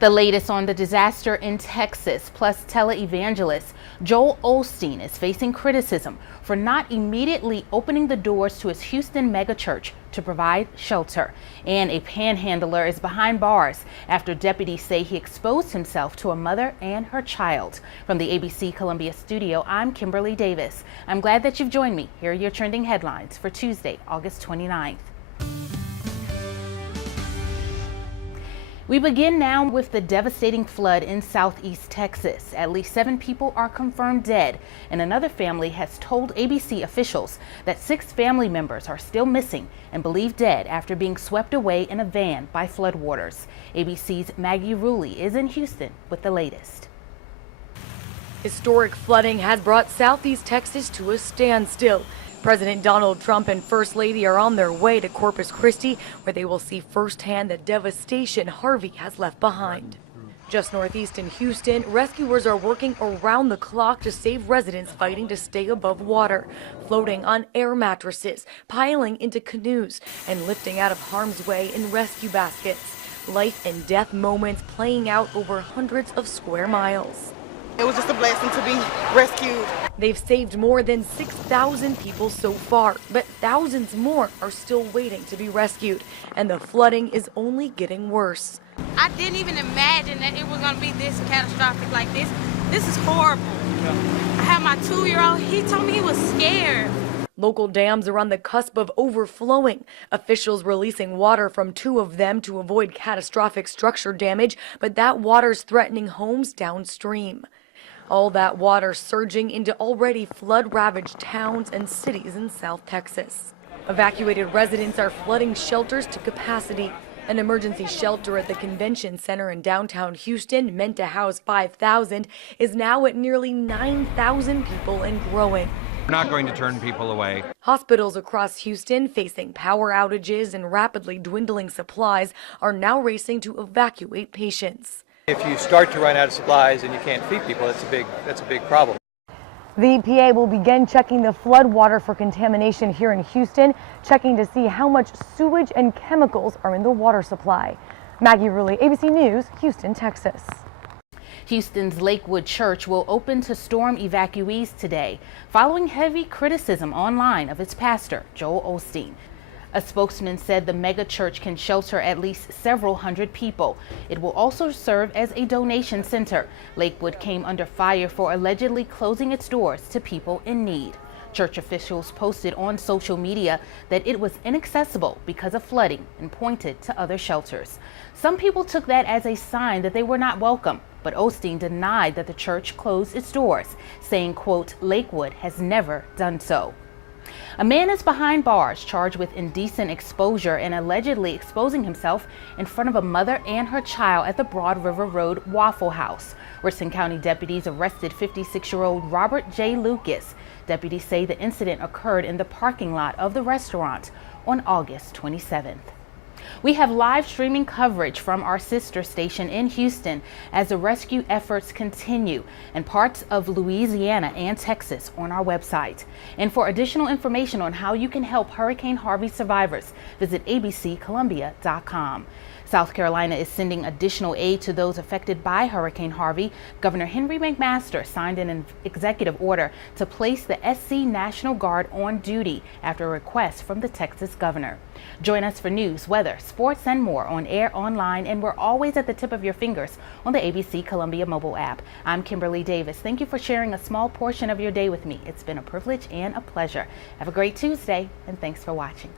The latest on the disaster in Texas, plus televangelist Joel Osteen is facing criticism for not immediately opening the doors to his Houston megachurch to provide shelter. And a panhandler is behind bars after deputies say he exposed himself to a mother and her child. From the ABC Columbia studio, I'm Kimberly Davis. I'm glad that you've joined me. Here are your trending headlines for Tuesday, August 29th. We begin now with the devastating flood in southeast Texas. At least 7 people are confirmed dead, and another family has told ABC officials that 6 family members are still missing and believed dead after being swept away in a van by floodwaters. ABC's Maggie Rulli is in Houston with the latest. Historic flooding has brought southeast Texas to a standstill. President Donald Trump and First Lady are on their way to Corpus Christi, where they will see firsthand the devastation Harvey has left behind. Just northeast in Houston, rescuers are working around the clock to save residents fighting to stay above water, floating on air mattresses, piling into canoes, and lifting out of harm's way in rescue baskets. Life and death moments playing out over hundreds of square miles. It was just a blessing to be rescued. They've saved more than 6,000 people so far, but thousands more are still waiting to be rescued, and the flooding is only getting worse. I didn't even imagine that it was going to be this catastrophic like this. This is horrible. I have my 2-year-old, he told me he was scared. Local dams are on the cusp of overflowing. Officials releasing water from 2 of them to avoid catastrophic structure damage, but that water's threatening homes downstream. All that water surging into already flood-ravaged towns and cities in South Texas. Evacuated residents are flooding shelters to capacity. An emergency shelter at the convention center in downtown Houston, meant to house 5,000, is now at nearly 9,000 people and growing. We're not going to turn people away. Hospitals across Houston facing power outages and rapidly dwindling supplies are now racing to evacuate patients. If you start to run out of supplies and you can't feed people, that's a big problem. The EPA will begin checking the flood water for contamination here in Houston, checking to see how much sewage and chemicals are in the water supply. Maggie Rulli, ABC News, Houston, Texas. Houston's Lakewood Church will open to storm evacuees today, following heavy criticism online of its pastor, Joel Osteen. A spokesman said the mega church can shelter at least several hundred people. It will also serve as a donation center. Lakewood came under fire for allegedly closing its doors to people in need. Church officials posted on social media that it was inaccessible because of flooding and pointed to other shelters. Some people took that as a sign that they were not welcome, but Osteen denied that the church closed its doors, saying, quote, "Lakewood has never done so." A man is behind bars charged with indecent exposure and allegedly exposing himself in front of a mother and her child at the Broad River Road Waffle House. Richland County deputies arrested 56-year-old Robert J. Lucas. Deputies say the incident occurred in the parking lot of the restaurant on August 27th. We have live streaming coverage from our sister station in Houston as the rescue efforts continue in parts of Louisiana and Texas on our website. And for additional information on how you can help Hurricane Harvey survivors, visit abccolumbia.com. South Carolina is sending additional aid to those affected by Hurricane Harvey. Governor Henry McMaster signed an executive order to place the SC National Guard on duty after a request from the Texas governor. Join us for news, weather, sports, and more on air, online, and we're always at the tip of your fingers on the ABC Columbia mobile app. I'm Kimberly Davis. Thank you for sharing a small portion of your day with me. It's been a privilege and a pleasure. Have a great Tuesday, and thanks for watching.